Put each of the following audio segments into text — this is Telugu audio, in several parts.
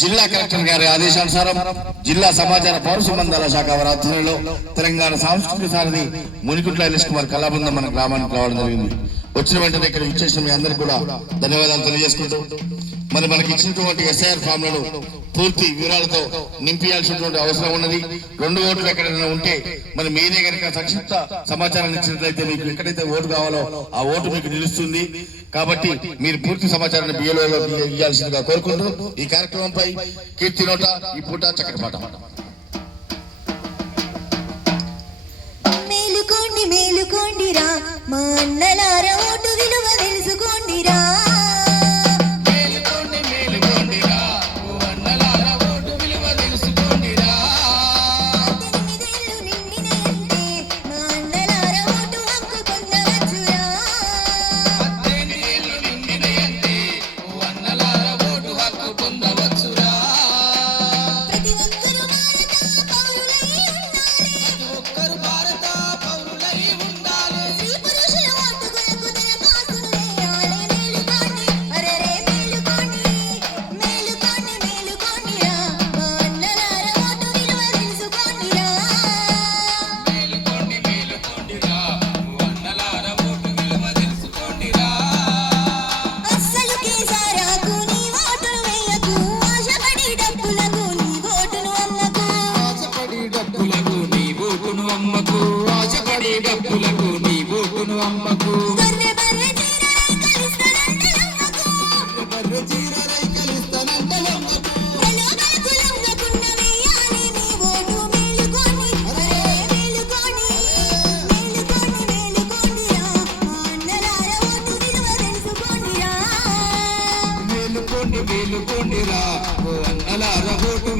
జిల్లా కలెక్టర్ గారి ఆదేశానుసారం జిల్లా సమాచార పౌర సంబంధాల శాఖ వారి ఆధ్వర్యంలో తెలంగాణ సాంస్కృతిక సారథి మునికుంట్ల ఎల్ఎస్ కుమార్ కళాబృందం మన గ్రామానికి రావడం జరిగింది. వచ్చిన వెంటనే ఇక్కడ విచ్చేసిన మీ అందరికీ కూడా ధన్యవాదాలు తెలియజేసుకుంటూ మనకి ఇచ్చినటువంటి ఎస్ఐఆర్ ఫామ్లను పూర్తి వివరాలతో నింపియాల్సినటువంటి అవసరం ఉన్నది. 2 ఓట్లు ఎక్కడైనా ఉంటే మరి మీరే కనుక సంక్షిప్త సమాచారాన్ని ఇచ్చినట్లయితే మీకు ఎక్కడైతే ఓటు కావాలో ఆ ఓటు మీకు నిలుస్తుంది. కాబట్టి మీరు పూర్తి సమాచారాన్ని బిఎల్ఓలో ఇవ్వాల్సిందిగా కోరుకుంటూ ఈ కార్యక్రమంపై కీర్తి నోట ఈ పూట చక్కటి పాట. మేలుకోండి మేలుకోండిరా మా అన్నలారా ఓటు విలువ తెలుసుకోండిరా. మేలుకోండిరా ఓ అన్నలారా ఓటు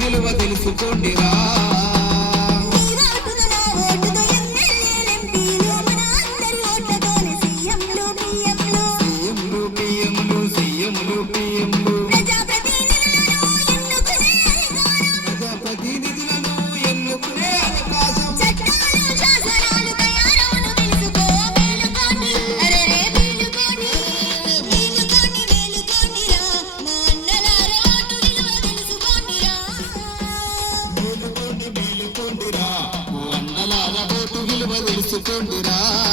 విలువ తెలుసుకోండిరా. తెలుసుకోండిరా.